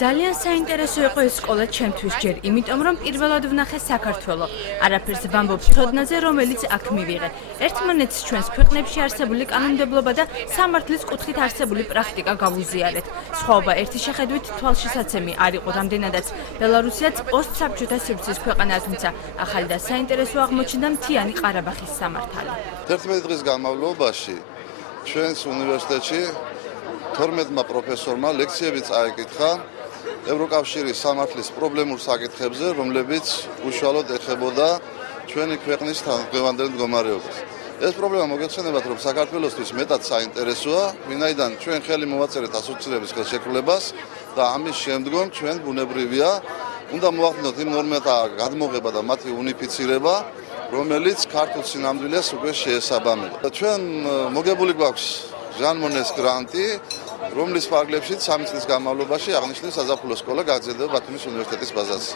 ძალიან საინტერესო იყო ეს სკოლა ჩემთვის ჯერ, იმიტომ რომ პირველად ვნახე საქართველო. არაფერს ვამბობ ცოდნაზე, რომელიც აქ მივიღე. ერთმანეთს ჩვენს ქვეყნებში არსებული კანონმდებლობა და სამართლის კუთხით არსებული პრაქტიკა გავუზიარეთ. სხვაობა ერთი შეხედვით თვალშისაცემი არ იყო რამდენადაც ბელარუსიაც პოსტსაბჭოთა სივრცის ქვეყანაა, თუმცა ახალი და საინტერესო აღმოჩნდა მთიანი ყარაბაღის სამართალი. 11 დღის განმავლობაში ჩვენს უნივერსიტეტში 12 პროფესორმა ლექციები წაეკითხა ევროკავშირის სამართლის პრობლემურ საკითხებზე, რომლებიც უშუალოდ ეხებოდა ჩვენი ქვეყნის დღევანდელ მდგომარეობას. ეს პრობლემა მოგეხსენებათ, რომ საქართველოსთვის მეტად საინტერესოა, ვინაიდან ჩვენ ხელი მოვაწერეთ ასოცირების ხელშეკრულებას და ამის შემდგომ ჩვენ ბუნებრივია უნდა მოახდინოთ იმ ნორმათა გადმოღება და მათი უნიფიცირება, რომელიც ქართულ სინამდვილეს უკვე შეესაბამება. ჩვენ მოგებული გვაქვს ჟან მონეს გრანტი, რომლის ფარგლებშიც 3 წლის განმავლობაში აღნიშნული საზაფხულო სკოლა გაგრძელდება ბათუმის უნივერსიტეტის ბაზაზე.